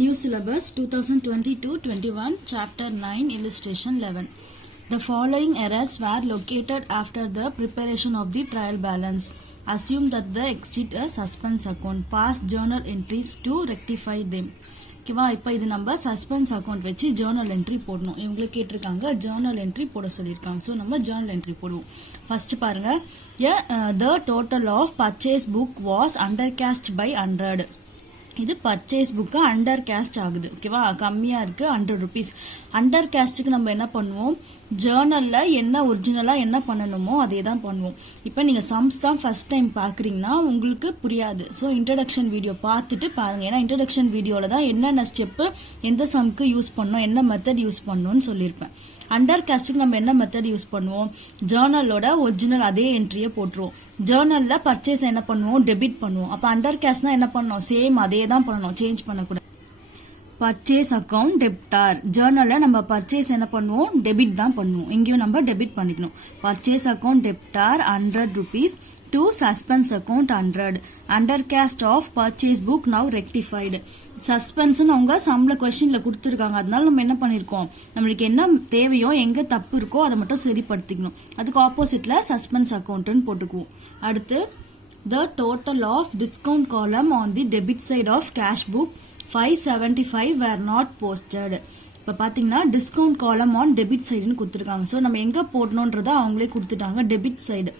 New syllabus 2022-21 Chapter 9 Illustration 11. The following errors were located after the preparation of the trial balance. Assume that the exit a suspense account. Pass journal entries to rectify them. ஓகேவா இப்போ இது நம்ம suspense account வச்சு Journal entry போடணும். இவங்களை கேட்டிருக்காங்க Journal entry போட சொல்லியிருக்காங்க. ஸோ நம்ம ஜேர்னல் என்ட்ரி போடுவோம். ஃபர்ஸ்ட் பாருங்க, the total of purchase book was undercast by 100. இது பர்ச்சேஸ் புக்கு அண்டர் கேஸ்ட் ஆகுது. ஓகேவா, கம்மியா இருக்கு, 100 rupees. அண்டர் கேஸ்டுக்கு நம்ம என்ன பண்ணுவோம், ஜேர்னல்ல என்ன ஒரிஜினலா என்ன பண்ணணுமோ அதே தான் பண்ணுவோம். இப்போ நீங்க சம்ஸ் தான் ஃபர்ஸ்ட் டைம் பாக்குறீங்கன்னா உங்களுக்கு புரியாது. ஸோ இன்ட்ரடக்ஷன் வீடியோ பார்த்துட்டு பாருங்க. ஏன்னா இன்ட்ரடக்ஷன் வீடியோல தான் என்னென்ன ஸ்டெப்பு எந்த சம்க்கு யூஸ் பண்ணணும், என்ன மெத்தட் யூஸ் பண்ணணும்னு சொல்லியிருப்பேன். அண்டர் கேஸ்டுக்கு நம்ம என்ன மெத்தட் யூஸ் பண்ணுவோம், ஜேர்னலோட ஒரிஜினல் அதே என்ட்ரியை போட்டுருவோம். ஜேர்னல்ல பர்ச்சேஸ் என்ன பண்ணுவோம், டெபிட் பண்ணுவோம். அப்ப அண்டர் கேஸ்ட்னா என்ன பண்ணணும், சேம் அதே தான் பண்ணணும், சேஞ்ச் பண்ணக்கூடாது. பர்ச்சேஸ் அக்கௌண்ட் டெப்டார், ஜேர்னல்ல நம்ம பர்ச்சேஸ் என்ன பண்ணுவோம், டெபிட் தான் பண்ணுவோம். இங்கேயும் நம்ம டெபிட் பண்ணிக்கணும். Purchase account debtor 100 rupees to suspense account 100. Undercast of purchase book now rectified. Suspense அவங்க சம்ல கொஸ்டின்ல கொடுத்துருக்காங்க. அதனால நம்ம என்ன பண்ணிருக்கோம், நம்மளுக்கு என்ன தேவையோ எங்க தப்பு இருக்கோ அதை மட்டும் சரிப்படுத்திக்கணும். அதுக்கு ஆப்போசிட்ல சஸ்பென்ஸ் அக்கௌண்ட்னு போட்டுக்குவோம். அடுத்து the total of discount column on the debit side of cash book 575 were not posted. இப்போ பார்த்தீங்கன்னா டிஸ்கவுண்ட் காலம் ஆன் டெபிட் சைடுன்னு கொடுத்துருக்காங்க. ஸோ நம்ம எங்கே போடணுன்றதை அவங்களே கொடுத்துட்டாங்க, டெபிட் சைடு.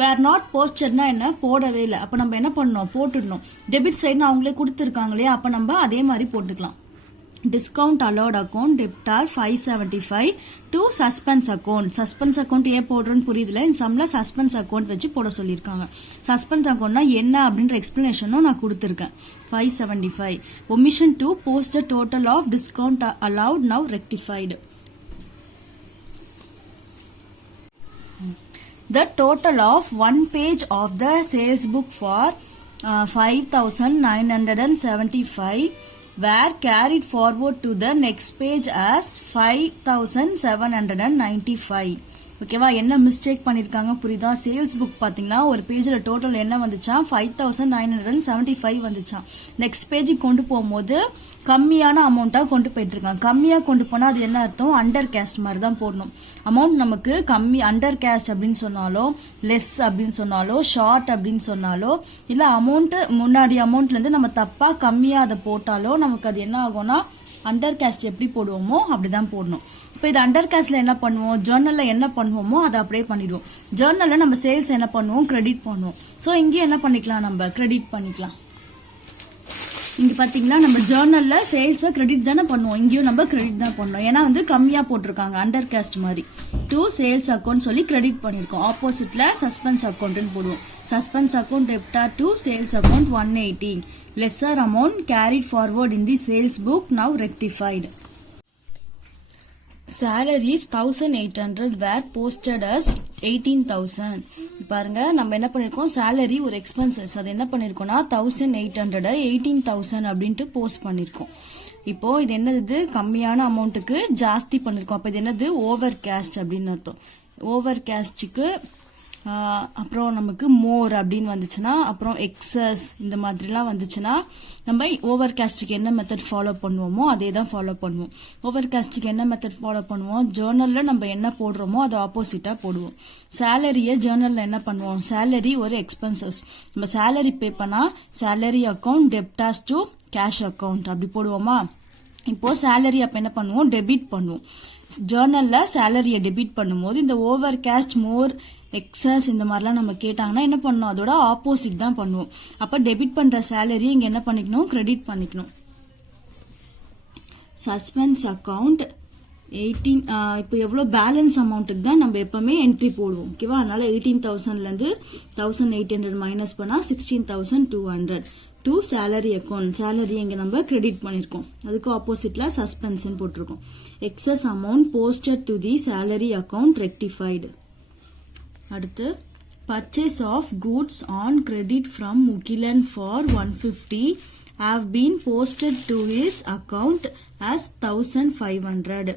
வேர் நாட் போஸ்டட்னா என்ன, போடவே இல்லை. அப்போ நம்ம என்ன பண்ணணும், போட்டுடணும். டெபிட் சைடுன்னு அவங்களே கொடுத்துருக்காங்களே, அப்போ நம்ம அதே மாதிரி போட்டுக்கலாம். Discount allowed account debtor 575 to suspense account. Suspense account ஏன் போடுறோன்னு புரியுதுல, இந்த சம்ல சஸ்பென்ஸ் அக்கௌண்ட் வச்சு போட சொல்லியிருக்காங்க. சஸ்பென்ஸ் அக்கௌண்ட்னா என்ன அப்படின்ற எக்ஸ்பிளனேஷனும் நான் கொடுத்துருக்கேன். 575 omission to post the total of discount allowed now rectified. The total of one page of the sales book for 5,975 were carried forward to the next page as 5,795. ஓகேவா, என்ன mistake பண்ணிருக்காங்க புரியுதா. சேல்ஸ் புக் பாத்தீங்கன்னா ஒரு பேஜ்ல total என்ன வந்துச்சா, 5,975 வந்துச்சா. நெக்ஸ்ட் பேஜுக்கு கொண்டு போகும்போது கம்மியான அமௌண்டா கொண்டு போயிட்டு இருக்காங்க. கம்மியா கொண்டு போனா அது என்ன அர்த்தம், அண்டர் கேஸ்ட் மாதிரி தான் போடணும். அமௌண்ட் நமக்கு கம்மி, அண்டர் கேஸ்ட் அப்படின்னு சொன்னாலோ, லெஸ் அப்படின்னு சொன்னாலோ, ஷார்ட் அப்படின்னு சொன்னாலோ, இல்ல அமௌண்ட் முன்னாடி அமௌண்ட்ல இருந்து நம்ம தப்பா கம்மியா அதை போட்டாலோ நமக்கு அது என்ன ஆகும்னா, அண்டர் கேஸ்ட் எப்படி போடுவோமோ அப்படிதான் போடணும். இப்போ இது அண்டர் கேஸ்ட்ல என்ன பண்ணுவோம், ஜேர்னல்ல என்ன பண்ணுவோமோ அதை அப்படியே பண்ணிடுவோம். ஜேர்னல்ல நம்ம சேல்ஸ் என்ன பண்ணுவோம், கிரெடிட் பண்ணுவோம். ஸோ இங்கே என்ன பண்ணிக்கலாம், நம்ம கிரெடிட் பண்ணிக்கலாம். இங்க பாத்தீங்கன்னா நம்ம ஜேர்னல்ல சேல்ஸ் கிரெடிட் தானே பண்ணுவோம், இங்கேயும் நம்ம கிரெடிட் தான் பண்ணோம். ஏன்னா வந்து கம்மியா போட்டிருக்காங்க, அண்டர் கேஸ்ட் மாதிரி. டு சேல்ஸ் அக்கௌண்ட் சொல்லி கிரெடிட் பண்ணிருக்கோம். ஆப்போசிட்ல சஸ்பென்ஸ் அக்கௌண்ட் போடுவோம். Suspense account டெப்டார் to sales account 180. Lesser amount carried forward in the sales book now rectified. Salaries 1,800 were posted as 18,000. பாருங்க நம்ம என்ன பண்ணிருக்கோம், salary ஒரு எக்ஸ்பென்சஸ், அது என்ன பண்ணிருக்கோம்னா 1,800 18,000 அப்படின்ட்டு போஸ்ட் பண்ணிருக்கோம். இப்போ இது என்னது, கம்மியான அமௌண்ட்டுக்கு ஜாஸ்தி பண்ணிருக்கோம். அப்ப இது என்னது, ஓவர் கேஸ்ட் அப்படின்னு அர்த்தம். ஓவர் கேஸ்டுக்கு அப்புறம் நமக்கு மோர் அப்படின்னு வந்துச்சுன்னா, அப்புறம் எக்ஸஸ் இந்த மாதிரிலாம் வந்துச்சுன்னா நம்ம ஓவர் கேஸ்டுக்கு என்ன மெத்தட் ஃபாலோ பண்ணுவோமோ அதே தான் ஃபாலோ பண்ணுவோம். ஓவர் கேஸ்டுக்கு என்ன மெத்தட் ஃபாலோ பண்ணுவோம், ஜேர்னல்ல நம்ம என்ன போடுறோமோ அது ஆப்போசிட்டா போடுவோம். சேலரிய ஜேர்னல்ல என்ன பண்ணுவோம், சேலரி ஒரு எக்ஸ்பென்சஸ், நம்ம சேலரி பே பண்ணா salary account debtors to cash account அப்படி போடுவோமா. இப்போ சேலரி அப்ப என்ன பண்ணுவோம், டெபிட் பண்ணுவோம். ஜேர்னல்ல சேலரியை டெபிட் பண்ணும்போது இந்த ஓவர் கேஸ்ட், மோர், எக்ஸஸ் இந்த மாதிரிலாம் நம்ம கேட்டாங்கன்னா என்ன பண்ணணும், அதோட ஆப்போசிட் தான் பண்ணுவோம். அப்ப டெபிட் பண்ற சேலரி இங்க என்ன பண்ணிக்கணும், கிரெடிட் பண்ணிக்கணும். சஸ்பென்ஸ் அக்கௌண்ட் 18, இப்போ எவ்வளவு பேலன்ஸ் அமௌண்ட்டுக்கு தான் நம்ம எப்பவுமே என்ட்ரி போடுவோம். ஓகேவா, அதனால 18,000ல இருந்து 1,800 மைனஸ் பண்ணா 16,200 டு சேலரி அக்கௌண்ட். சேலரி இங்க நம்ம கிரெடிட் பண்ணிருக்கோம். அதுக்கு ஆப்போசிட்ல சஸ்பென்ஸ் போட்டிருக்கோம். Excess amount posted to the salary account rectified. அடுத்து purchase of goods on credit from Mugilan for 150 have been posted to his account as 1,500.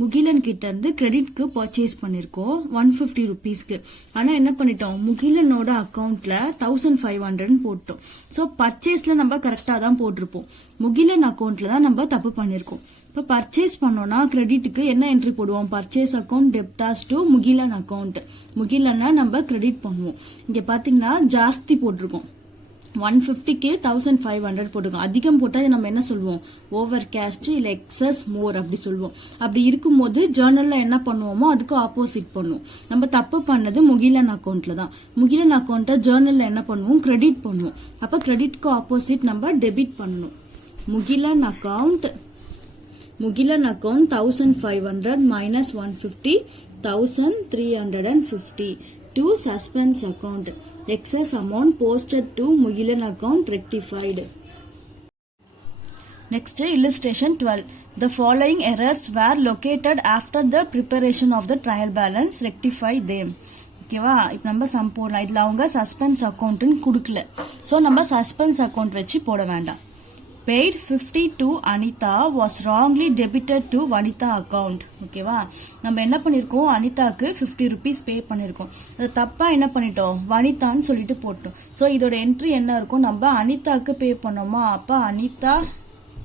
Mugilan கிட்ட இருந்து கிரெடிட்க்கு பர்ச்சேஸ் பண்ணிருக்கோம் 150 ருபீஸ்க்கு. ஆனா என்ன பண்ணிட்டோம், முகிலனோட அக்கௌண்ட்ல 1500 போட்டோம். சோ பர்ச்சேஸ்ல நம்ம கரெக்டா தான் போட்டிருப்போம், முகிலன் அக்கௌண்ட்ல தான் நம்ம தப்பு பண்ணிருக்கோம். இப்ப பர்ச்சேஸ் பண்ணோம்னா கிரெடிட்டுக்கு என்ன என்ட்ரி போடுவோம், purchase account debtors to Mugilan account. முகிலனை நம்ம கிரெடிட் பண்ணுவோம். இங்க பாத்தீங்கன்னா ஜாஸ்தி போட்டிருக்கோம், 150க்கு 1500 போட்டுக்கோம். அதிகம் போட்டா நம்ம என்ன சொல்லுவோம், ஓவர் கேஸ்ட் இல்ல எக்ஸஸ் மோர் அப்படி சொல்லுவோம். அப்படி இருக்கும்போது ஜேர்னல்ல என்ன பண்ணுவோமோ அதுக்கு ஆப்போசிட் பண்ணுவோம். நம்ம தப்பு பண்ணது முகிலன் அக்கௌண்ட்ல தான். முகிலன் அக்கௌண்ட்டை ஜேர்னல்ல என்ன பண்ணுவோம், கிரெடிட் பண்ணுவோம். அப்ப கிரெடிட்க்கு ஆப்போசிட் நம்ம டெபிட் பண்ணணும். Mugilan account 1500 minus 150 1350 to suspense account. Excess amount posted to Mugilan account rectified. Next, illustration 12. The following errors were located after the preparation of the trial balance. Rectify them. ஓகேவா, இப்போ நம்ம some போடலாம். இதில் அவங்க suspense அக்கௌண்ட்னு கொடுக்கல, so நம்ம suspense account வச்சு போட வேண்டாம். Paid 50 to Anita was wrongly debited to Vanitha account. ஓகேவா, நம்ம என்ன பண்ணிருக்கோம், அனிதாக்கு 50 ருபீஸ் பே பண்ணிருக்கோம். அது தப்பா என்ன பண்ணிட்டோம், வனிதான்னு சொல்லிட்டு போட்டோம். சோ இதோட என்ட்ரி என்ன இருக்கும், நம்ம அனிதாக்கு பே பண்ணோமா, அப்ப அனிதா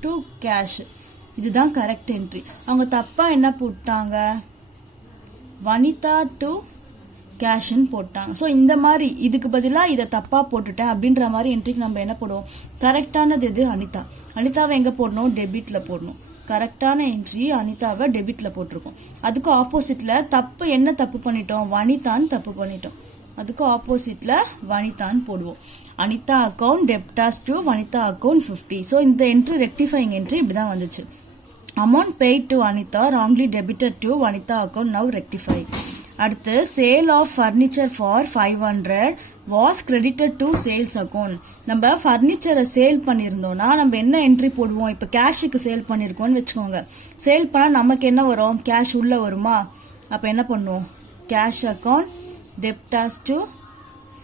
டு கேஷ், இதுதான் கரெக்ட் என்ட்ரி. அவங்க தப்பா என்ன போட்டாங்க, வனிதா டு கேஷ்ன்னு போட்டாங்க. ஸோ இந்த மாதிரி இதுக்கு பதிலாக இதை தப்பா போட்டுட்டேன் அப்படின்ற மாதிரி என்ட்ரிக்கு நம்ம என்ன போடுவோம், கரெக்டானது எது, அனிதா. அனிதாவை எங்க போடணும், டெபிட்ல போடணும். கரெக்டான என்ட்ரி அனிதாவை டெபிட்ல போட்டிருக்கோம். அதுக்கு ஆப்போசிட்ல தப்பு என்ன தப்பு பண்ணிட்டோம், வனிதான்னு தப்பு பண்ணிட்டோம். அதுக்கு ஆப்போசிட்ல வனிதான்னு போடுவோம். Anitha account debtors to Vanitha account 50. So இந்த என்ட்ரி ரெக்டிஃபைங் என்ட்ரி இப்படிதான் வந்துச்சு. Amount paid to Anitha wrongly debited to Vanitha account now rectify. அடுத்து sale of furniture for 500 was credited to sales account. நம்ம ஃபர்னிச்சரை சேல் பண்ணிருந்தோம்னா நம்ம என்ன என்ட்ரி போடுவோம், இப்ப கேஷுக்கு சேல் பண்ணிருக்கோம்னு வச்சுக்கோங்க. சேல் பண்ணா நமக்கு என்ன வரும், கேஷ் உள்ள வருமா, அப்ப என்ன பண்ணுவோம், cash account debtors to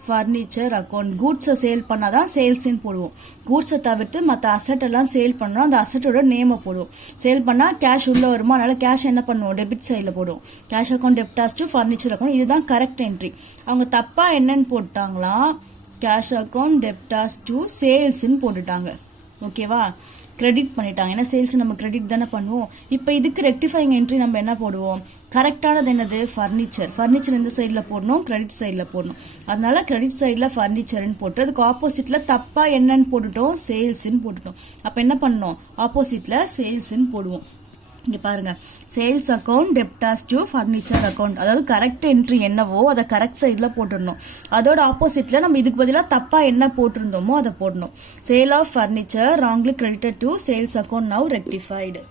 furniture account. கூட்ஸை சேல் பண்ணாதான் சேல்ஸ்ன்னு போடுவோம். கூட்ஸை தவிர்த்து மற்ற அசட் எல்லாம் சேல் பண்ணோம், அந்த அசட்டோட நேமை போடுவோம். சேல் பண்ணா கேஷ் உள்ள வருமா, அதனால கேஷ் என்ன பண்ணுவோம், டெபிட் சைட்ல போடுவோம். Cash account debtors to furniture account, இதுதான் கரெக்ட் என்ட்ரி. அவங்க தப்பா என்னன்னு போட்டாங்களா, கேஷ் அக்கௌண்ட் டெப்டாஸ் டு சேல்ஸ்ன்னு போட்டுட்டாங்க. ஓகேவா, கிரெடிட் பண்ணிட்டாங்க. ஏன்னா சேல்ஸ் நம்ம கிரெடிட் தானே பண்ணுவோம். இப்ப இதுக்கு ரெக்டிஃபைங் என்ட்ரி நம்ம என்ன போடுவோம், கரெக்டானது என்னது, ஃபர்னிச்சர். ஃபர்னிச்சர் இந்த சைட்ல போடணும், கிரெடிட் சைட்ல போடணும். அதனால கிரெடிட் சைட்ல ஃபர்னிச்சர்னு போட்டு அதுக்கு ஆப்போசிட்ல தப்பா என்னன்னு போட்டுட்டோம், சேல்ஸ்ன்னு போட்டுட்டோம். அப்ப என்ன பண்ணோம், ஆப்போசிட்ல சேல்ஸ்ன்னு போடுவோம். இங்க பாருங்க, sales account debtors to furniture account, அதாவது கரெக்ட் என்ட்ரி என்னவோ அதை கரெக்ட் சைட்ல போட்டுடணும். அதோட ஆப்போசிட்ல நம்ம இதுக்கு பதிலாக தப்பா என்ன போட்டிருந்தோமோ அதை போடணும். Sale of furniture wrongly credited to sales account now rectified.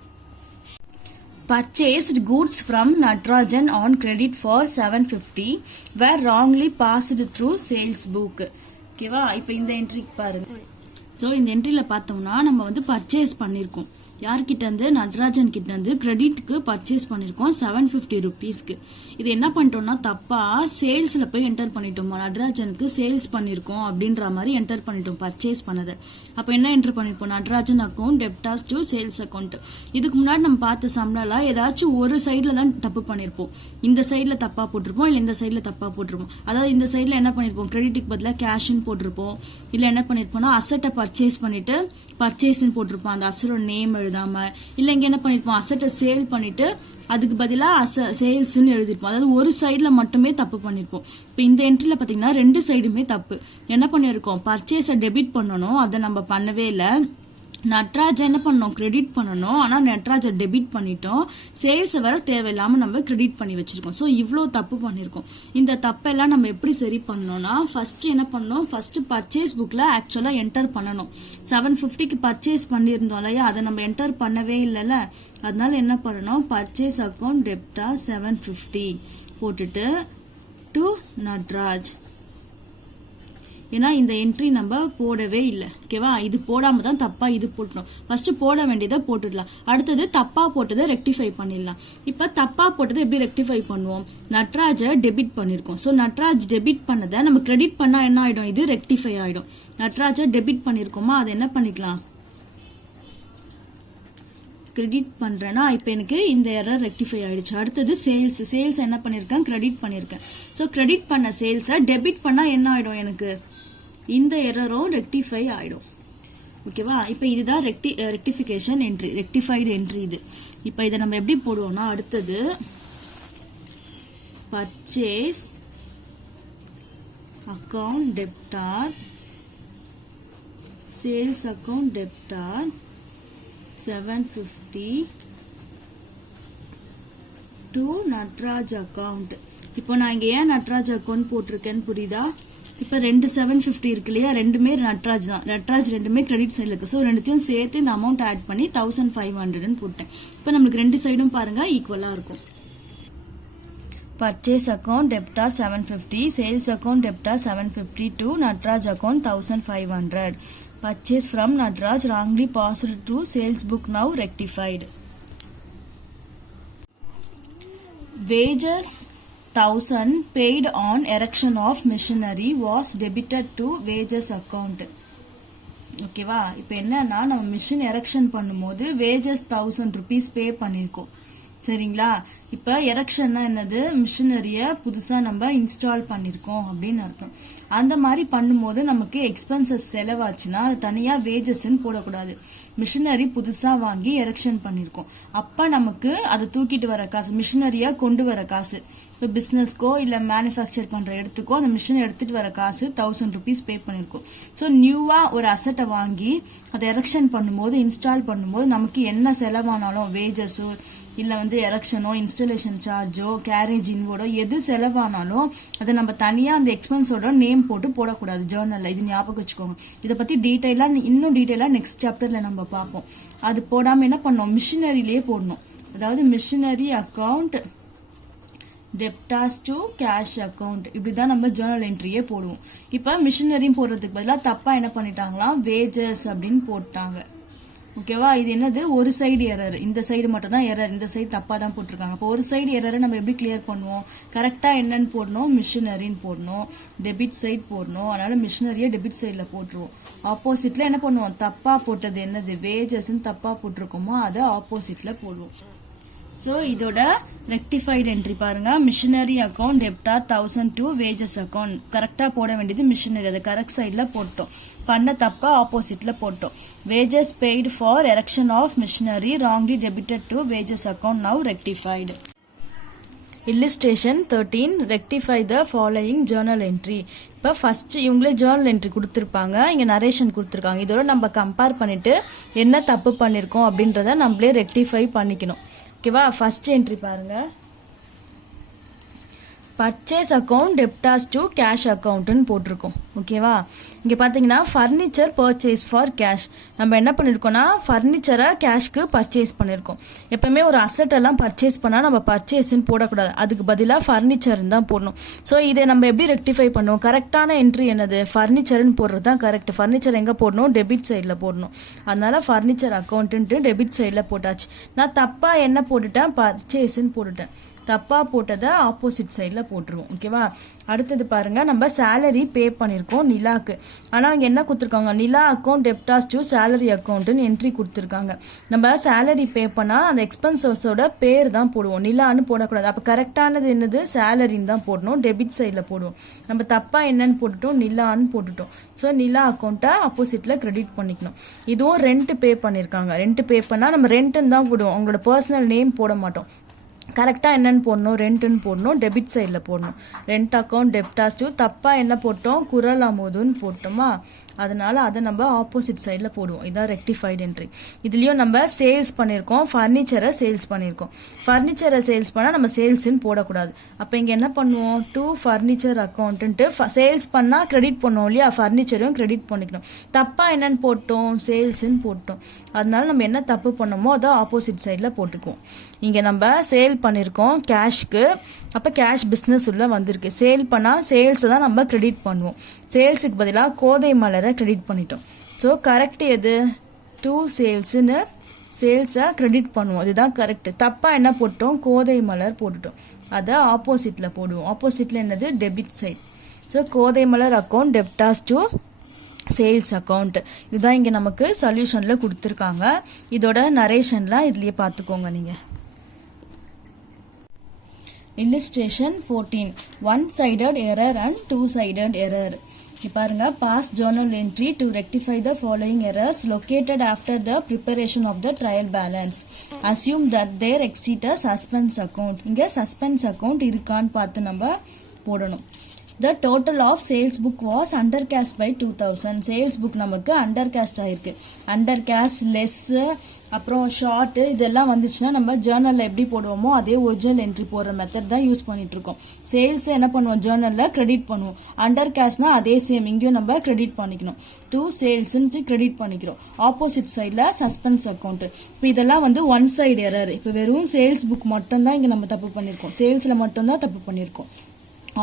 Purchased goods from Natarajan on credit for 750 were wrongly passed through sales book. ஓகேவா, இப்போ இந்த என்ட்ரிக்கு பாருங்க. ஸோ இந்த என்ட்ரியில பார்த்தோம்னா நம்ம வந்து பர்ச்சேஸ் பண்ணிருக்கோம். யார்கிட்ட இருந்து, நடராஜன் கிட்ட இருந்து கிரெடிட்க்கு பர்ச்சேஸ் பண்ணிருக்கோம் 750 ருபீஸ்க்கு. இது என்ன பண்ணிட்டோம்னா தப்பா சேல்ஸ்ல போய் என்டர் பண்ணிட்டோம். நடராஜனுக்கு சேல்ஸ் பண்ணிருக்கோம் அப்படின்ற மாதிரி என்டர் பண்ணிட்டோம் பர்ச்சேஸ் பண்ணதை. அப்ப என்ன என்டர் பண்ணிருப்போம், Natarajan account debtors to sales account. இதுக்கு முன்னாடி நம்ம பார்த்த சம்லாம் ஏதாச்சும் ஒரு சைட்ல தான் தப்பு பண்ணிருப்போம். இந்த சைட்ல தப்பா போட்டிருப்போம், இல்ல இந்த சைட்ல தப்பா போட்டிருப்போம். அதாவது இந்த சைட்ல என்ன பண்ணிருப்போம், கிரெடிட்டுக்கு பதிலாக கேஷ்னு போட்டிருப்போம். இல்ல என்ன பண்ணிருப்போம்னா அசட்டை பர்ச்சேஸ் பண்ணிட்டு பர்ச்சேஸ்ன்னு போட்டிருப்போம், அந்த அசட்டோட நேம் எழுதாம. இல்ல இங்க என்ன பண்ணிருப்போம், அசட்டை சேல் பண்ணிட்டு அதுக்கு பதிலா சேல்ஸ்ன்னு எழுதிருப்போம். அதாவது ஒரு சைட்ல மட்டுமே தப்பு பண்ணிருப்போம். இப்ப இந்த என்ட்ரில பாத்தீங்கன்னா ரெண்டு சைடுமே தப்பு. என்ன பண்ணிருக்கோம், பர்ச்சேஸை டெபிட் பண்ணணும், அதை நம்ம பண்ணவே இல்லை. நட்ராஜ் என்ன பண்ணோம், கிரெடிட் பண்ணணும், ஆனா நட்ராஜை டெபிட் பண்ணிட்டோம். சேல்ஸ் வர தேவையில்லாம நம்ம கிரெடிட் பண்ணி வச்சிருக்கோம். ஸோ இவ்வளோ தப்பு பண்ணிருக்கோம். இந்த தப்பெல்லாம் நம்ம எப்படி சரி பண்ணோம்னா, ஃபர்ஸ்ட் என்ன பண்ணோம், ஃபர்ஸ்ட் பர்ச்சேஸ் புக்ல ஆக்சுவலா என்டர் பண்ணணும். 750க்கு பர்ச்சேஸ் பண்ணிருந்தோம் இல்லையா, அதை நம்ம என்டர் பண்ணவே இல்லைல்ல. அதனால என்ன பண்ணணும், பர்ச்சேஸ் அக்கௌண்ட் டெப்டா 750 போட்டுட்டு டு நட்ராஜ். ஏன்னா இந்த என்ட்ரி நம்ம போடவே இல்லை. ஓகேவா, இது போடாம தான் தப்பா இது போட்டணும். ஃபர்ஸ்ட் போட வேண்டியதை போட்டுடலாம். அடுத்தது தப்பா போட்டதை ரெக்டிஃபை பண்ணிடலாம். இப்ப தப்பா போட்டதை எப்படி ரெக்டிஃபை பண்ணுவோம், நட்ராஜை டெபிட் பண்ணிருக்கோம். ஸோ நட்ராஜ் டெபிட் பண்ணதை நம்ம கிரெடிட் பண்ணா என்ன ஆயிடும், இது ரெக்டிஃபை ஆயிடும். நட்ராஜை டெபிட் பண்ணிருக்கோமா, அதை என்ன பண்ணிக்கலாம், கிரெடிட் பண்ணுறேன்னா இப்போ எனக்கு இந்த எரர் ரெக்டிஃபை ஆயிடுச்சு. அடுத்தது சேல்ஸ் என்ன பண்ணியிருக்கேன், கிரெடிட் பண்ணியிருக்கேன். ஸோ கிரெடிட் பண்ண சேல்ஸை டெபிட் பண்ணால் என்ன ஆகிடும், எனக்கு இந்த எரரும் ரெக்டிஃபை ஆகிடும். ஓகேவா? இப்போ இதுதான் ரெக்டிஃபிகேஷன் என்ட்ரி, ரெக்டிஃபைடு என்ட்ரி இது. இப்போ இதை நம்ம எப்படி போடுவோம்னா, அடுத்தது purchase account டெப்டார், sales account டெப்டார் 750 to Natraj account. இப்போ நான் இங்க ஏன் நட்ராஜ் அக்கவுண்ட் போட்டிருக்கேன்னு புரியுதா? இப்போ 2 750 இருக்கு இல்லையா, ரெண்டுமே நட்ராஜ் தான். நட்ராஜ் ரெண்டுமே கிரெடிட் சைடில் இருக்கு. ஸோ ரெண்டுத்தையும் சேர்த்து இந்த அமௌண்ட் ஆட் பண்ணி 1500 போட்டேன். இப்போ நம்மளுக்கு ரெண்டு சைடும் பாருங்க ஈக்குவலா இருக்கும். Purchase account debtor 750, sales account debtor 750 to Natraj account 1500. Purchase from Natraj wrongly passed to sales book, now rectified. Wages 1000 paid on erection of machinery was debited to wages account. ஓகேவா? இப்போ என்னன்னா, நம்ம மிஷின் எரெக்ஷன் பண்ணும்போது wages 1000 rupees பே பண்ணிருக்கோம். சரிங்களா? இப்ப எரெக்ஷன்னா என்னது, மிஷினரிய புதுசா நம்ம இன்ஸ்டால் பண்ணிருக்கோம் அப்படின்னு அர்த்தம். அந்த மாதிரி பண்ணும்போது நமக்கு எக்ஸ்பென்சஸ் செலவாச்சுன்னா தனியா வேஜஸ்ன்னு போடக்கூடாது. மிஷினரி புதுசா வாங்கி எரெக்ஷன் பண்ணிருக்கோம், அப்ப நமக்கு அதை தூக்கிட்டு வர காசு, மிஷினரியா கொண்டு வர காசு, இப்போ பிசினஸ்க்கோ இல்ல மேனுஃபேக்சர் பண்ற இடத்துக்கோ அந்த மிஷினை எடுத்துட்டு வர காசு 1000 rupees பே பண்ணிருக்கோம். ஸோ நியூவா ஒரு அசட்டை வாங்கி அதை எரெக்ஷன் பண்ணும்போது, இன்ஸ்டால் பண்ணும்போது நமக்கு என்ன செலவானாலும், வேஜஸோ இல்ல எரெக்ஷனோ, இன்ஸ்டாலேஷன் சார்ஜோ, கேரேஜ் இன்வோர்டோ எது செலவானாலும் அதை நம்ம தனியா அந்த எக்ஸ்பென்ஸோட நேம் போட்டு போடக்கூடாது ஜேர்னல்ல. இது ஞாபகம் வச்சுக்கோங்க. இதை பத்தி இன்னும் டீடைலா நெக்ஸ்ட் சாப்டர்ல நம்ம பார்ப்போம். அது போடாம என்ன பண்ணோம், மிஷினரியிலேயே போடணும். அதாவது machinery account debtors to cash account, இப்படிதான் நம்ம ஜேர்னல் என்ட்ரியே போடுவோம். இப்ப மிஷினரியும் போடுறதுக்கு பதிலாக தப்பா என்ன பண்ணிட்டாங்களாம், வேஜஸ் அப்படின்னு போட்டாங்க. ஓகேவா? இது என்னது, ஒரு சைடு எரர், இந்த சைடு மட்டும் தான் எரர், இந்த சைடு தப்பா தான் போட்டிருக்காங்க. இப்போ ஒரு சைடு எரரை நம்ம எப்படி கிளியர் பண்ணுவோம், கரெக்டா என்னன்னு போடணும், மிஷினரின்னு போடணும், டெபிட் சைடு போடணும். அதனால மிஷினரியை டெபிட் சைட்ல போட்டுருவோம். ஆப்போசிட்ல என்ன பண்ணுவோம், தப்பா போட்டது என்னது, வேஜஸ் தப்பா போட்டிருக்கோமோ அதை ஆப்போசிட்ல போடுவோம். ஸோ இதோட ரெக்டிஃபைடு என்ட்ரி பாருங்க, machinery account debtor 1000 to wages account. கரெக்டா போட வேண்டியது மிஷினரி, அதை கரெக்ட் சைட்ல போட்டோம். பண்ண தப்பா ஆப்போசிட்ல போட்டோம். Wages paid for erection of machinery wrongly debited to wages account, now rectified. Illustration 13, rectify the following journal entry. இப்போ ஃபர்ஸ்ட் இவங்களே ஜேர்னல் என்ட்ரி கொடுத்துருப்பாங்க, இங்கே நரேஷன் கொடுத்துருக்காங்க. இதோட நம்ம கம்பேர் பண்ணிட்டு என்ன தப்பு பண்ணியிருக்கோம் அப்படின்றத நம்மளே ரெக்டிஃபை பண்ணிக்கணும். ஓகேவா? ஃபர்ஸ்ட் என்ட்ரி பாருங்க, purchase account debtors to cash அக்கௌண்ட்னு போட்டிருக்கோம். ஓகேவா? இங்கே பார்த்தீங்கன்னா ஃபர்னிச்சர் பர்ச்சேஸ் ஃபார் கேஷ். நம்ம என்ன பண்ணியிருக்கோம்னா, ஃபர்னிச்சரை கேஷ்க்கு பர்ச்சேஸ் பண்ணியிருக்கோம். எப்பவுமே ஒரு அசட் எல்லாம் பர்ச்சேஸ் பண்ணால் நம்ம பர்ச்சேஸ்ன்னு போடக்கூடாது, அதுக்கு பதிலாக ஃபர்னிச்சர்னு தான் போடணும். ஸோ இதை நம்ம எப்படி ரெக்டிஃபை பண்ணுவோம், கரெக்டான என்ட்ரி என்னது, ஃபர்னிச்சர்னு போடுறது தான் கரெக்ட். ஃபர்னிச்சர் எங்கே போடணும், டெபிட் சைடில் போடணும். அதனால ஃபர்னிச்சர் அக்கௌண்ட்டு டெபிட் சைடில் போட்டாச்சு. நான் தப்பாக என்ன போட்டுட்டேன், பர்ச்சேஸ்ன்னு போட்டுட்டேன். தப்பா போட்டதை ஆப்போசிட் சைட்ல போட்டுருவோம். ஓகேவா? அடுத்தது பாருங்க, நம்ம சேலரி பே பண்ணிருக்கோம் நிலாக்கு. ஆனா அங்க என்ன கொடுத்துருக்காங்க, Nila account debtors to salary அக்கௌண்ட்னு என்ட்ரி கொடுத்துருக்காங்க. நம்ம சேலரி பே பண்ணா அந்த எக்ஸ்பென்சஸோட பேர் தான் போடுவோம், நிலான்னு போடக்கூடாது. அப்ப கரெக்டானது என்னது, சேலரின்னு தான் போடணும், டெபிட் சைட்ல போடுவோம். நம்ம தப்பா என்னன்னு போட்டுட்டோம், நிலான்னு போட்டுட்டோம். ஸோ நிலா அக்கௌண்ட்டை ஆப்போசிட்ல கிரெடிட் பண்ணிக்கணும். இதுவும் ரெண்ட் பே பண்ணிருக்காங்க. ரெண்ட் பே பண்ணா நம்ம ரெண்ட்னு தான் போடுவோம், அவங்களோட பர்சனல் நேம் போட மாட்டோம். கரெக்டாக என்னன்னு போடணும், ரெண்ட்டுன்னு போடணும், டெபிட் சைடில் போடணும். ரெண்ட் அக்கௌண்ட் டெப்டாஸ் டு, தப்பாக என்ன போட்டோம், குரல் அமுதுன்னு போட்டோமா, அதனால அதை நம்ம ஆப்போசிட் சைடில் போடுவோம். இதான் ரெக்டிஃபைட் என்ட்ரி. இதுலேயும் நம்ம சேல்ஸ் பண்ணியிருக்கோம், ஃபர்னிச்சரை சேல்ஸ் பண்ணியிருக்கோம். ஃபர்னிச்சரை சேல்ஸ் பண்ணால் நம்ம சேல்ஸ்ன்னு போடக்கூடாது. அப்போ இங்கே என்ன பண்ணுவோம், டு ஃபர்னிச்சர் அக்கௌண்ட்டு சேல்ஸ் பண்ணால் கிரெடிட் பண்ணுவோம் இல்லையா, ஃபர்னிச்சரையும் கிரெடிட் பண்ணிக்கணும். தப்பாக என்னன்னு போட்டோம், சேல்ஸ்ன்னு போட்டோம். அதனால நம்ம என்ன தப்பு பண்ணோமோ அதை ஆப்போசிட் சைடில் போட்டுக்குவோம். இங்கே நம்ம சேல் பண்ணியிருக்கோம் கேஷ்க்கு, அப்போ கேஷ் பிஸ்னஸ் உள்ள வந்திருக்கு. சேல் பண்ணால் சேல்ஸை தான் நம்ம கிரெடிட் பண்ணுவோம். சேல்ஸுக்கு பதிலாக கோதை மலரை கிரெடிட் பண்ணிட்டோம். ஸோ கரெக்ட் எது, டு சேல்ஸ்ன்னு சேல்ஸை கிரெடிட் பண்ணுவோம், இதுதான் கரெக்ட். தப்பாக என்ன போட்டோம், கோதை மலர் போட்டுட்டோம், அதை ஆப்போசிட்டில் போடுவோம். ஆப்போசிட்டில் என்னது, debit side. So Kothai Malar account debtors to sales account. இதுதான் இங்கே நமக்கு சொல்யூஷனில் கொடுத்துருக்காங்க. இதோட நரேஷன்லாம் இதுலேயே பார்த்துக்கோங்க நீங்கள். Illustration 14 one-sided error and two-sided error. பாருங்க, pass journal entry to rectify the following errors located after the preparation of the trial balance. Assume that there exist a suspense account. இங்க suspense account இருக்கான்னு பார்த்து நம்ம போடணும். The total of sales book was undercast by 2000. Sales book நமக்கு undercast ஆயிருக்கு. Undercast, less, அப்புறம் short இதெல்லாம் வந்துச்சுன்னா நம்ம ஜேர்னலில் எப்படி போடுவோமோ அதே ஒரிஜினல் என்ட்ரி போடுற மெத்தட் தான் யூஸ் பண்ணிட்டு இருக்கோம். சேல்ஸ் என்ன பண்ணுவோம், ஜேர்னலில் கிரெடிட் பண்ணுவோம். அண்டர்காஸ்ட்னா அதே சேம் இங்கேயும் நம்ம கிரெடிட் பண்ணிக்கணும். டூ சேல்ஸ்ன்னு கிரெடிட் பண்ணிக்கிறோம். ஆப்போசிட் சைடில் சஸ்பென்ஸ் அக்கௌண்ட். இப்போ இதெல்லாம் வந்து ஒன் சைடு எரர். இப்போ வெறும் சேல்ஸ் புக் மட்டும் தான் இங்கே நம்ம தப்பு பண்ணியிருக்கோம். சேல்ஸில் மட்டும்தான் தப்பு பண்ணியிருக்கோம்.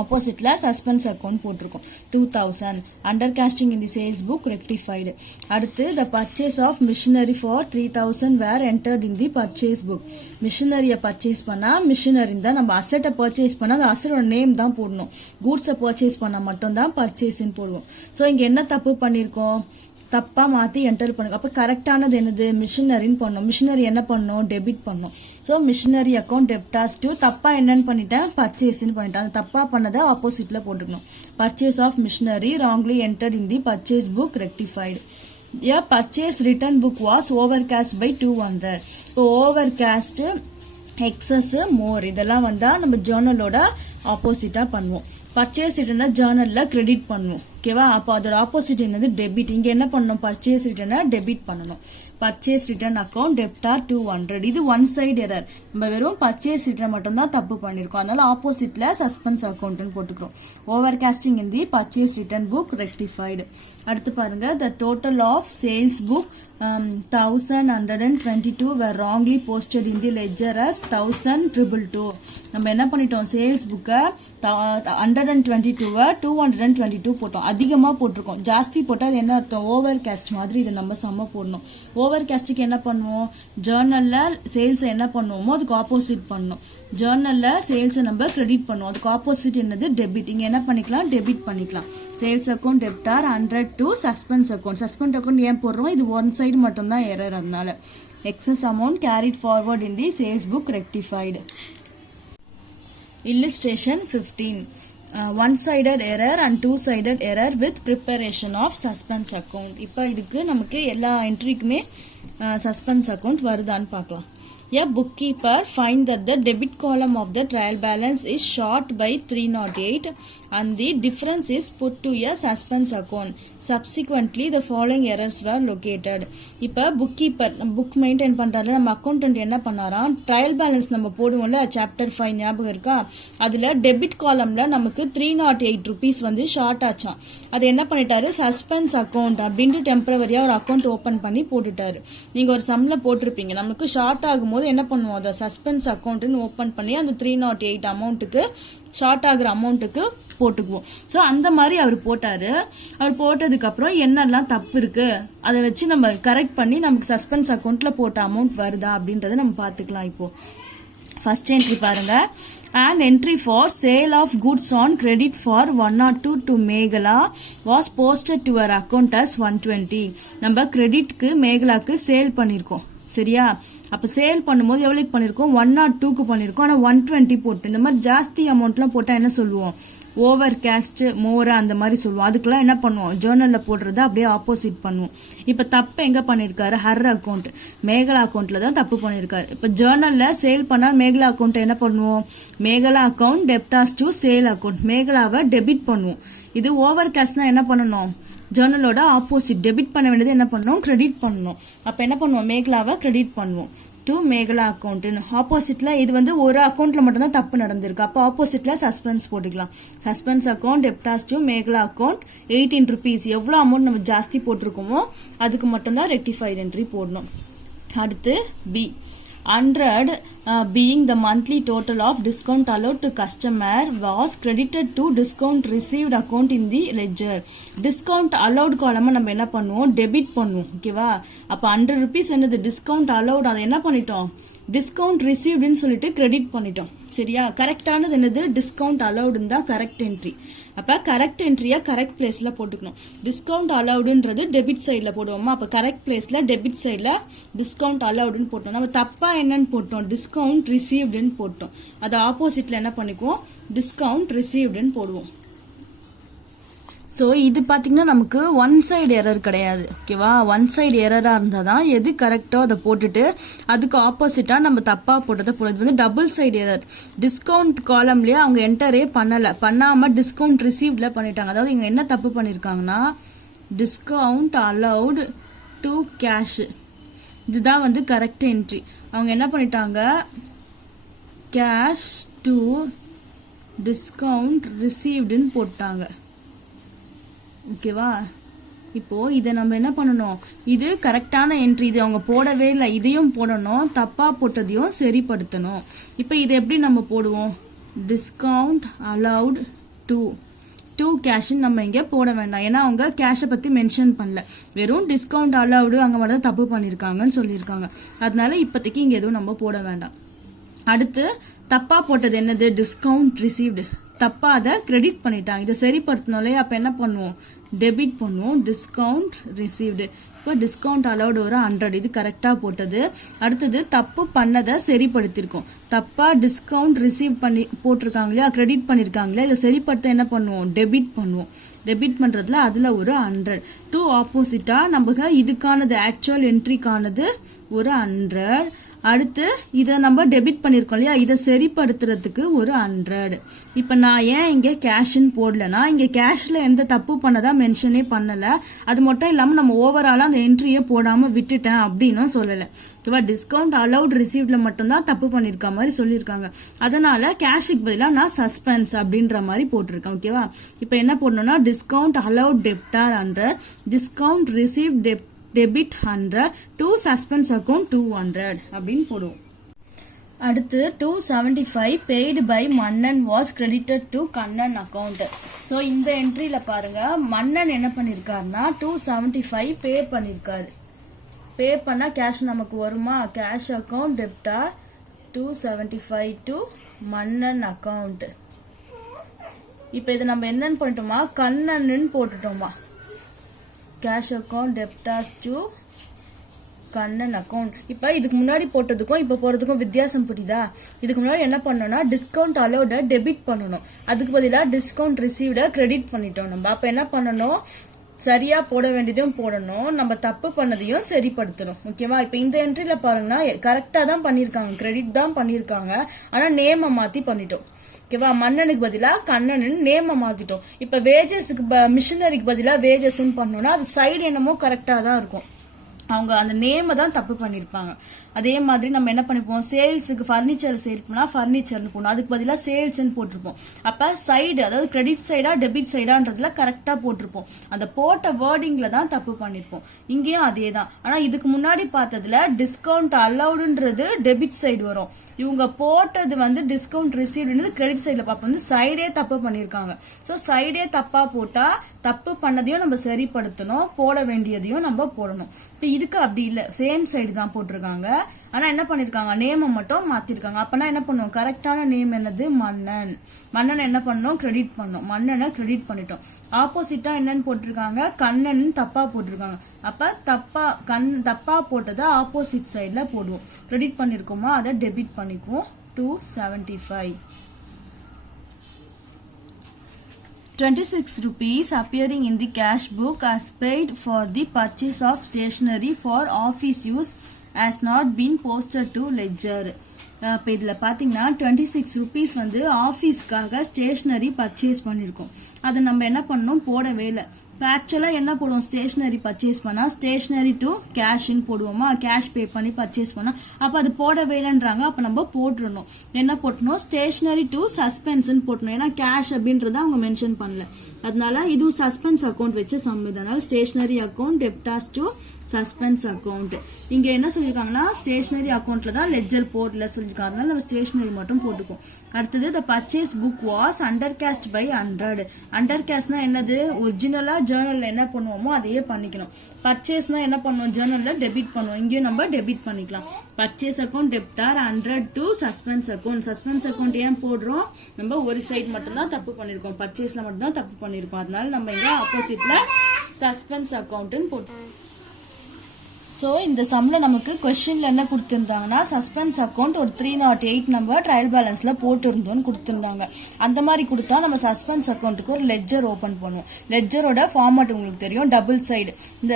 ஆப்போசிட்ல சஸ்பென்ஸ் அக்கௌண்ட் போட்டிருக்கோம். 2000 undercasting in the sales book rectified. அடுத்து the purchase of machinery for 3000 were entered in the purchase book. மிஷினரியை பர்ச்சேஸ் பண்ணா மிஷினரி தான், நம்ம அசட்டை பர்ச்சேஸ் பண்ணா அந்த அசட்டோட நேம் தான் போடணும். கூட்ஸை பர்ச்சேஸ் பண்ணா மட்டும் தான் பர்ச்சேஸ்ன்னு போடுவோம். ஸோ இங்க என்ன தப்பு பண்ணிருக்கோம், தப்பா மாத்தி என்டர் பண்ணுங்க. அப்ப கரெக்டானது என்னது, மிஷினரின்னு பண்ணோம். மிஷினரி என்ன பண்ணோம், டெபிட் பண்ணோம். So machinery account debtors to தப்பா என்னன்னு பண்ணிட்டேன், பர்ச்சேஸ்ன்னு பண்ணிட்டேன். அந்த தப்பா பண்ணதை ஆப்போசிட்ல போட்டுக்கணும். Purchase of machinery wrongly entered in the purchase book rectified. A purchase return book was overcast by 200. இப்போ overcast, எக்ஸஸ், மோர் இதெல்லாம் வந்தா நம்ம ஜேர்னலோட ஆப்போசிட்டா பண்ணுவோம். பர்ச்சேஸ் ரிட்டர்னை ஜேர்னல்ல கிரெடிட் பண்ணுவோம். ஓகேவா, அப்போ அதோட ஆப்போசிட் என்னது, டெபிட். இங்க என்ன பண்ணணும், பர்ச்சேஸ் ரிட்டர்னை டெபிட் பண்ணணும். Purchase return account டெப்டார் 200. இது ஒன் சைடு எரர். நம்ம வெறும் பர்ச்சேஸ் ரிட்டர்ன் மட்டும் தான் தப்பு பண்ணிருக்கோம். அதனால ஆப்போசிட்ல சஸ்பென்ஸ் அக்கௌண்ட் போட்டுக்கிறோம். Over casting in the purchase return book rectified. அடுத்து பாருங்க, the total of sales book 1122 were wrongly posted in the ledger as 1222. நம்ம என்ன பண்ணிட்டோம், சேல்ஸ் புக்கை 122 222 போட்டோம். அதிகமா போட்டிருக்கோம். ஜாஸ்தி போட்டால் என்ன அர்த்தம், ஓவர் காஸ்ட் மாதிரி இதை நம்ம சம போடணும். ஓவர் காஸ்டுக்கு என்ன பண்ணுவோம், ஜேர்னல்ல சேல்ஸ் என்ன பண்ணுவோமோ அதுக்கு ஆப்போசிட் பண்ணணும். ஜேர்னல்ல சேல்ஸ் நம்ம கிரெடிட் பண்ணுவோம், அதுக்கு ஆப்போசிட் என்னது, டெபிட். இங்க என்ன பண்ணிக்கலாம், டெபிட் பண்ணிக்கலாம். Sales account debtor 100 to suspense account. Suspense account ஏன் போடுறோம், இது ஒன் சைடு மட்டும் தான் எரர். அதனால excess amount carried forward in the sales book rectified. Illustration 15. One-sided error and two-sided error with preparation of suspense account. இப்போ இதுக்கு நமக்கு எல்லா என்ட்ரிக்குமே suspense account வருதான்னு பார்க்கலாம். A bookkeeper find that the debit column of the trial balance is short by 308 and the difference is put to a suspense account. Subsequently, the following errors were located. இப்போ bookkeeper book maintain பண்றாரு, நம்ம accountant என்ன பண்ணாராம், trial balance நம்ம போடுவோம்ல chapter 5 ஞாபகம் இருக்கா, அதுல டெபிட் காலம்ல நமக்கு 308 rupees வந்து ஷார்ட் ஆச்சான். அது என்ன பண்ணிட்டாரு, சஸ்பென்ஸ் அக்கௌண்ட் அப்படின்ட்டு டெம்பரவரியா ஒரு அக்கௌண்ட் ஓபன் பண்ணி போட்டுட்டாரு. நீங்க ஒரு சம்ல போட்டிருப்பீங்க, நமக்கு ஷார்ட் ஆகும்போது என்ன பண்ணுவோம், அதை சஸ்பென்ஸ் அக்கௌண்ட் ஓபன் பண்ணி அந்த 308 அமௌண்ட்டுக்கு ஷார்ட் ஆகுற அமௌண்ட்டுக்கு போட்டுக்குவோம். ஸோ அந்த மாதிரி அவர் போட்டாரு. அவர் போட்டதுக்கு அப்புறம் என்னெல்லாம் தப்பு இருக்கு அதை வச்சு நம்ம கரெக்ட் பண்ணி நமக்கு சஸ்பென்ஸ் அக்கௌண்ட்ல போட்ட அமௌண்ட் வருதா அப்படின்றத நம்ம பார்த்துக்கலாம். இப்போ ஃபர்ஸ்ட் என்ட்ரி பாருங்க, an entry for sale of goods on credit for 102 to Mekala was posted to her account as 120. நம்ம கிரெடிட்க்கு மேகலாக்கு சேல் பண்ணிருக்கோம். சரியா, அப்ப சேல் பண்ணும்போது எவ்வளவுக்கு பண்ணிருக்கோம், 102க்கு பண்ணிருக்கோம். ஆனா 120 போட்டு இந்த மாதிரி ஜாஸ்தி அமௌண்ட்லாம் போட்டா என்ன சொல்லுவோம், ஓவர் காஸ்ட், மோர் அந்த மாதிரி சொல்லுவோம். அதுக்கெல்லாம் என்ன பண்ணுவோம், ஜேர்னல்ல போடுறத அப்படியே ஆப்போசிட் பண்ணுவோம். இப்ப தப்பு எங்க பண்ணிருக்காரு, ஹர் அக்கௌண்ட் மேகலா அக்கௌண்ட்ல தான் தப்பு பண்ணிருக்காரு. இப்ப ஜேர்னல்ல சேல் பண்ணா மேகலா அக்கௌண்ட் என்ன பண்ணுவோம், Megala account debtors to sale account, மேகலாவை டெபிட் பண்ணுவோம். இது ஓவர் காஸ்ட்னா என்ன பண்ணணும், ஜேர்னலோட ஆப்போசிட். டெபிட் பண்ண வேண்டியது என்ன பண்ணணும், கிரெடிட் பண்ணணும். அப்ப என்ன பண்ணுவோம், மேகலாவை கிரெடிட் பண்ணுவோம் டு மேகலா அக்கௌண்ட். ஆப்போசிட்ல இது வந்து ஒரு அக்கௌண்ட்ல மட்டும் தான் தப்பு நடந்திருக்கு. அப்போ ஆப்போசிட்ல சஸ்பென்ஸ் போட்டுக்கலாம். Suspense account debtors to Mekala account 18 rupees. எவ்வளவு அமௌண்ட் நம்ம ஜாஸ்தி போட்டிருக்கோமோ அதுக்கு மட்டும் தான் ரெக்டிஃபைட் என்ட்ரி போடணும். அடுத்து B, 100 being the monthly total of discount allowed to customer was credited to discount received account in the ledger. discount allowed column நம்ம என்ன பண்ணுவோம், டெபிட் பண்ணுவோம். ஓகேவா, அப்ப 100 rupees என்னது டிஸ்கவுண்ட் அலௌட், அதை என்ன பண்ணிட்டோம், டிஸ்கவுண்ட் ரிசீவ்டுன்னு சொல்லிட்டு கிரெடிட் பண்ணிட்டோம். சரியா? கரெக்டானது என்னது? டிஸ்கவுண்ட் அலவுடுன்னு தான் கரெக்ட் என்ட்ரி. அப்ப கரெக்ட் என்ட்ரியா கரெக்ட் பிளேஸ்ல போட்டுக்கணும். டிஸ்கவுண்ட் அலவுடுன்றது டெபிட் சைட்ல போடுவோமா? அப்ப கரெக்ட் பிளேஸ்ல டெபிட் சைட்ல டிஸ்கவுண்ட் அலவுடுன்னு போட்டோம். நம்ம தப்பா என்னன்னு போட்டோம்? டிஸ்கவுண்ட் ரிசீவ்டுன்னு போட்டோம். அது ஆப்போசிட்ல என்ன பண்ணிக்குவோம்? டிஸ்கவுண்ட் ரிசீவ்டுன்னு போடுவோம். ஸோ இது பார்த்தீங்கன்னா நமக்கு ஒன் சைடு எரர் கிடையாது. ஓகேவா? ஒன் சைடு எரராக இருந்தால் தான் எது கரெக்டோ அதை போட்டுட்டு அதுக்கு ஆப்போசிட்டாக நம்ம தப்பாக போட்டதை போடுறது. இது வந்து டபுள் சைடு எரர். டிஸ்கவுண்ட் காலம்லேயே அவங்க என்டரே பண்ணாமல் டிஸ்கவுண்ட் ரிசீவ்டில் பண்ணிட்டாங்க. அதாவது இங்கே என்ன தப்பு பண்ணியிருக்காங்கன்னா டிஸ்கவுண்ட் அலவுட் டு கேஷ், இதுதான் வந்து கரெக்ட் என்ட்ரி. அவங்க என்ன பண்ணிட்டாங்க? கேஷ் டு டிஸ்கவுண்ட் ரிசீவ்டுன்னு போட்டாங்க. ஓகேவா? இப்போ இதை நம்ம என்ன பண்ணணும்? இது கரெக்டான என்ட்ரி, இது அவங்க போடவே இல்லை, இதையும் போடணும், தப்பா போட்டதையும் சரிப்படுத்தணும். இப்போ இதை எப்படி நம்ம போடுவோம்? டிஸ்கவுண்ட் அலவுட் டு கேஷ்ன்னு நம்ம இங்கே போட வேண்டாம். ஏன்னா அவங்க கேஷை பற்றி மென்ஷன் பண்ணல, வெறும் டிஸ்கவுண்ட் அலவுடு அங்கே மட்டும் தப்பு பண்ணியிருக்காங்கன்னு சொல்லியிருக்காங்க. அதனால இப்போதைக்கு இங்கே எதுவும் நம்ம போட வேண்டாம். அடுத்து தப்பா போட்டது என்னது? Discount received. தப்பா அதை கிரெடிட் பண்ணிட்டாங்க. இதை சரிப்படுத்தணும்ல, அப்ப என்ன பண்ணுவோம்? டெபிட் பண்ணுவோம். Discount received. இப்போ டிஸ்கவுண்ட் அலவுட் ஒரு 100, இது கரெக்டா போட்டது. அடுத்தது தப்பு பண்ணதை சரிப்படுத்திருக்கோம். தப்பா டிஸ்கவுண்ட் ரிசீவ் பண்ணி போட்டிருக்காங்களா, கிரெடிட் பண்ணிருக்காங்களா, இதை சரிப்படுத்த என்ன பண்ணுவோம்? டெபிட் பண்ணுவோம். டெபிட் பண்றதுல அதுல ஒரு 100. டூ ஆப்போசிட்டா நமக்கு இதுக்கானது ஆக்சுவல் என்ட்ரிக்கானது ஒரு 100. அடுத்து இதை நம்ம டெபிட் பண்ணிருக்கோம் இல்லையா, இதை சரிப்படுத்துறதுக்கு ஒரு 100. இப்ப நான் ஏன் இங்க கேஷ்ன்னு போடலன்னா, இங்க கேஷ்ல எந்த தப்பு பண்ணதா மென்ஷனே பண்ணல. அது மட்டும் இல்லாம நம்ம ஓவராலா அந்த என்ட்ரியே போடாம விட்டுட்டேன் அப்படின்னு சொல்லல. ஓகேவா? டிஸ்கவுண்ட் அலவுட் ரிசீவ்ட்ல மட்டும்தான் தப்பு பண்ணிருக்க மாதிரி சொல்லியிருக்காங்க. அதனால கேஷுக்கு பதிலாக நான் சஸ்பென்ஸ் அப்படின்ற மாதிரி போட்டிருக்கேன். ஓகேவா? இப்ப என்ன போடணும்னா discount allowed டெப்டார் 100, discount receive debit 100, to suspense account 200 அப்படின்னு போடுவோம். அடுத்து 275 பெய்டு பை மன்னன் was credited to Kannan account. So இந்த என்ட்ரியில பாருங்க, மன்னன் என்ன பண்ணிருக்காருன்னா 275 பே பண்ணிருக்காரு. பே பண்ணா கேஷ் நமக்கு வருமா? கேஷ் அக்கௌண்ட் டெப்டா 275 டு மன்னன் அக்கௌண்ட். இப்ப இதை நம்ம என்னன்னு பண்ணிட்டோமா? கண்ணன் போட்டுட்டோமா? Cash account debtors to Kannan account. இப்ப இதுக்கு முன்னாடி போட்டதுக்கும் இப்ப போறதுக்கும் வித்தியாசம் புரியுதா? இதுக்கு முன்னாடி என்ன பண்ணணும்னா டிஸ்கவுண்ட் அலோட டெபிட் பண்ணணும், அதுக்கு பதிலாக டிஸ்கவுண்ட் ரிசீவ்ட கிரெடிட் பண்ணிட்டோம் நம்ம. அப்ப என்ன பண்ணணும்? சரியா போட வேண்டியதையும் போடணும், நம்ம தப்பு பண்ணதையும் சரிப்படுத்தணும். ஓகேவா? இப்ப இந்த என்ட்ரில பாருங்கன்னா கரெக்டா தான் பண்ணிருக்காங்க, கிரெடிட் தான் பண்ணிருக்காங்க, ஆனா நேம மாத்தி பண்ணிட்டோம். ஓகேவா? மன்னனுக்கு பதிலா கண்ணன் நேம மாத்திட்டோம். இப்ப வேஜஸ்க்கு மிஷினரிக்கு பதிலா வேஜஸ்ன்னு பண்ணோம்னா அது சைடு என்னமோ கரெக்டா தான் இருக்கும், அவங்க அந்த நேம தான் தப்பு பண்ணிருப்பாங்க. அதே மாதிரி நம்ம என்ன பண்ணிப்போம்? சேல்ஸுக்கு பர்னிச்சர் சேல் பண்ணா பர்னிச்சர்னு போடணும், அதுக்கு பதிலாக சேல்ஸ்ன்னு போட்டிருப்போம். அப்ப சைடு, அதாவது கிரெடிட் சைடா டெபிட் சைடான்றதுல கரெக்டா போட்டிருப்போம். அந்த போட்ட வேர்டிங்ல தான் தப்பு பண்ணிருப்போம். இங்கேயும் அதே தான். ஆனா இதுக்கு முன்னாடி பார்த்ததுல டிஸ்கவுண்ட் அலவுடுன்றது டெபிட் சைடு வரும், இவங்க போட்டது வந்து டிஸ்கவுண்ட் ரிசீவ்டு கிரெடிட் சைட்ல பார்ப்போம். வந்து சைடே தப்பு பண்ணிருக்காங்க. ஸோ சைடே தப்பா போட்டா தப்பு பண்ணதையும் நம்ம சரிப்படுத்தணும், போட வேண்டியதையும் நம்ம போடணும். இப்ப இதுக்கு அப்படி இல்லை, சேம் சைடு தான் போட்டிருக்காங்க. ஆனா என்ன பண்ணிருக்காங்க? நேம மட்டும் மாத்திருக்காங்க. அப்பனா என்ன பண்ணுவோம்? கரெக்டான நேம் என்னது? மன்னன். மன்னன் என்ன பண்ணோம்? கிரெடிட் பண்ணோம். மன்னனை கிரெடிட் பண்ணிட்டோம். ஆப்போசிட்டா என்னன்னு போட்டிருக்காங்க? கண்ணன் தப்பா போட்டிருக்காங்க. அப்ப தப்பா போட்டதை ஆப்போசிட் சைட்ல போடுவோம். கிரெடிட் பண்ணிருக்கோமா, அதை டெபிட் பண்ணிக்குவோம். 275. 26 rupees appearing in the cash book as paid for the purchase of stationery for office use has not been posted to ledger. இப்போ இதில் பார்த்தீங்கன்னா 26 rupees வந்து ஆஃபீஸ்க்காக ஸ்டேஷ்னரி பர்ச்சேஸ் பண்ணியிருக்கோம். அதை நம்ம என்ன பண்ணணும்? போடவே இல்லை. இப்போ ஆக்சுவலாக என்ன போடுவோம்? ஸ்டேஷ்னரி பர்ச்சேஸ் பண்ணால் ஸ்டேஷ்னரி டு கேஷ்ன்னு போடுவோமா? கேஷ் பே பண்ணி பர்ச்சேஸ் பண்ணால் அப்போ அது போடவே இல்லைன்றாங்க. அப்போ நம்ம போட்டுருணும். என்ன போட்டணும்? ஸ்டேஷ்னரி டு சஸ்பென்ஸ்ன்னு போட்டணும். ஏன்னா கேஷ் அப்படின்றத அவங்க மென்ஷன் பண்ணல, அதனால இது சஸ்பென்ஸ் அக்கௌண்ட் வச்சு சம். இதனால stationery account debtors to suspense account. இங்க என்ன சொல்லிருக்காங்கன்னா ஸ்டேஷனரி அக்கௌண்ட்ல தான் லெட்ஜர் போர்ட்ல சொல்லிருக்காங்க, அதனால நம்ம ஸ்டேஷனரி மட்டும் போட்டுக்கோம். அடுத்தது the purchase book was undercast by 100. undercastனா என்னது, ஒரிஜினலா ஜேர்னல்ல என்ன பண்ணுவோமோ அதையே பண்ணிக்கணும். பர்ச்சேஸ்னா என்ன பண்ணுவோம், ஜேர்னல்ல டெபிட் பண்ணுவோம், இங்கேயும் நம்ம டெபிட் பண்ணிக்கலாம். Purchase account debtor 100 to suspense account. Suspense account ஏன் போடுறோம், நம்ம ஒரு சைடு மட்டும் தான் தப்பு பண்ணிருக்கோம், பர்ச்சேஸ்ல மட்டும் தான் தப்பு பண்ணிருக்கோம், அதனால நம்ம இங்க ஆப்போசிட்ல சஸ்பென்ஸ் அக்கௌண்ட்னு போட்டு. ஸோ இந்த சம்ல நமக்கு கொஸ்டின்ல என்ன கொடுத்துருந்தாங்கன்னா சஸ்பென்ஸ் அக்கௌண்ட் ஒரு 308 நம்ம ட்ரையல் பேலன்ஸ்ல போட்டிருந்தோம்னு கொடுத்துருந்தாங்க. அந்த மாதிரி கொடுத்தா நம்ம சஸ்பென்ஸ் அக்கௌண்ட்டுக்கு ஒரு லெட்ஜர் ஓபன் பண்ணுவோம். லெட்ஜரோட ஃபார்மேட் உங்களுக்கு தெரியும், டபுள் சைடு. இந்த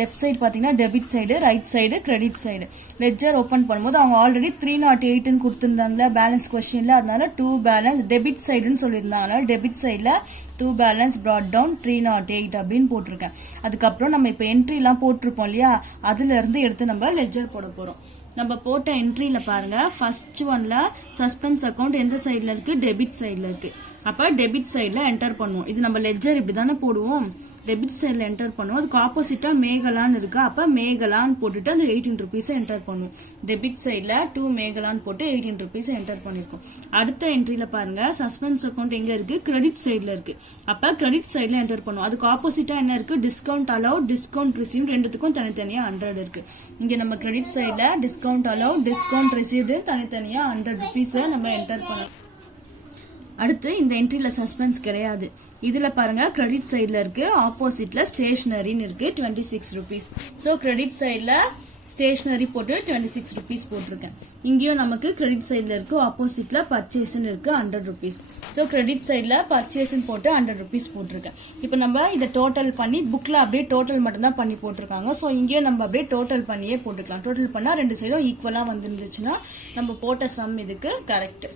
லெஃப்ட் சைடு பாத்தீங்கன்னா debit side, right side credit side. Ledger open பண்ணும்போது அவங்க ஆல்ரெடி 308 கொடுத்துருந்தாங்க பேலன்ஸ் கொஸ்டின்ல, அதனால 2 பேலன்ஸ் டெபிட் சைடுன்னு சொல்லியிருந்தாங்க, அதனால டெபிட் சைட்ல 2 பேலன்ஸ் brought down 308 அப்படின்னு போட்டிருக்கேன். அதுக்கப்புறம் நம்ம இப்ப என்ட்ரி எல்லாம் போட்டிருப்போம் இல்லையா, அதுல இருந்து எடுத்து நம்ம லெட்ஜர் போட போறோம். நம்ம போட்ட என்ட்ரியில பாருங்க, ஃபர்ஸ்ட் ஒன்ல சஸ்பென்ஸ் அக்கௌண்ட் எந்த சைட்ல இருக்கு, டெபிட் சைட்ல இருக்கு. அப்ப டெபிட் சைட்ல என்டர் பண்ணுவோம். இது நம்ம லெட்ஜர் இப்படிதானே போடுவோம், டெபிட் சைட்ல என்டர் பண்ணுவோம். அதுக்கு ஆப்போசிட்டா மேகலான்னு இருக்கு, அப்ப மேகலான்னு போட்டுட்டு அந்த 18 ருபீஸ் என்டர் பண்ணுவோம். டெபிட் சைட்ல 2 மேகலான்னு போட்டு 18 ருபீஸ் என்டர் பண்ணிருக்கோம். அடுத்த என்ட்ரியில பாருங்க, சஸ்பென்ஸ் அக்கௌண்ட் எங்க இருக்கு, கிரெடிட் சைட்ல இருக்கு. அப்ப கிரெடிட் சைட்ல என்டர் பண்ணுவோம். அதுக்கு ஆப்போசிட்டா என்ன இருக்கு, டிஸ்கவுண்ட் அலவுட், டிஸ்கவுண்ட் ரிசீவ், ரெண்டுத்துக்கும் தனித்தனியா 100 இருக்கு. இங்க நம்ம கிரெடிட் சைட்ல டிஸ்கவுண்ட் அலவுட், டிஸ்கவுண்ட் ரிசீவ்டு தனித்தனியா 100 ருபீஸ் நம்ம என்டர் பண்ணோம். அடுத்து இந்த என்ட்ரியில சஸ்பென்ஸ் கிடையாது. இதுல பாருங்க கிரெடிட் சைட்ல இருக்கு, ஆப்போசிட்ல ஸ்டேஷனரின்னு இருக்கு 26 ருபீஸ். ஸோ கிரெடிட் சைட்ல ஸ்டேஷனரி போட்டு 26 ருபீஸ் போட்டிருக்கேன். இங்கேயும் நமக்கு கிரெடிட் சைட்ல இருக்கு, ஆப்போசிட்ல பர்ச்சேஸ்ன்னு இருக்கு 100 ருபீஸ். ஸோ கிரெடிட் சைட்ல பர்ச்சேஸ்ன்னு போட்டு 100 ருபீஸ் போட்டிருக்கேன். இப்போ நம்ம இதை டோட்டல் பண்ணி புக்ல அப்படியே டோட்டல் மட்டும் தான் பண்ணி போட்டிருக்காங்க. ஸோ இங்கேயும் நம்ம அப்படியே டோட்டல் பண்ணியே போட்டுக்கலாம். டோட்டல் பண்ணா ரெண்டு சைடும் ஈக்குவலா வந்துருந்துச்சுன்னா நம்ம போட்ட சம் இதுக்கு கரெக்ட்.